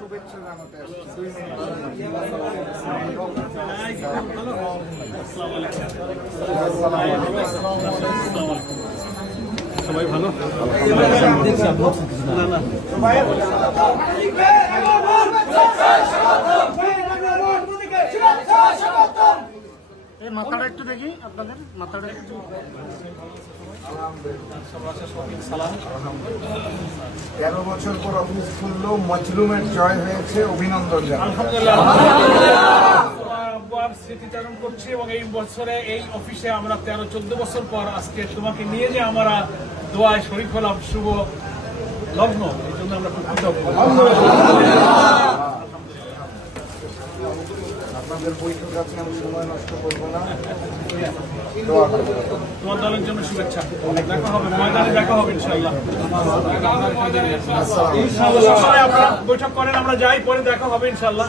শুভেচ্ছা জানাতে আসছি। সবাই ভালো? এই মাথাটা একটু দেখি, আপনাদের মাথাটা একটু। 13 বছর পর অফিস খুললো, মজলুমের জয় হয়েছে, অভিনন্দন জানাই। আলহামদুলিল্লাহ স্মৃতিচারণ করছি এবং এই বছরে এই অফিসে আমরা 13-14 বছর পর আজকে তোমাকে নিয়ে যে আমরা দোয়ায় শরীক হলাম, শুভ লগ্ন, এই জন্য আমরা খুব কৃতজ্ঞ। আপনাদের বৈঠক আছে, আমি সময় নষ্ট করবো না। তোমার দলের জন্য শুভেচ্ছা। দেখা হবে, ময়দানে দেখা হবে ইনশাআল্লাহ। আমরা বৈঠক করেন, আমরা যাই, পরে দেখা হবে ইনশাআল্লাহ।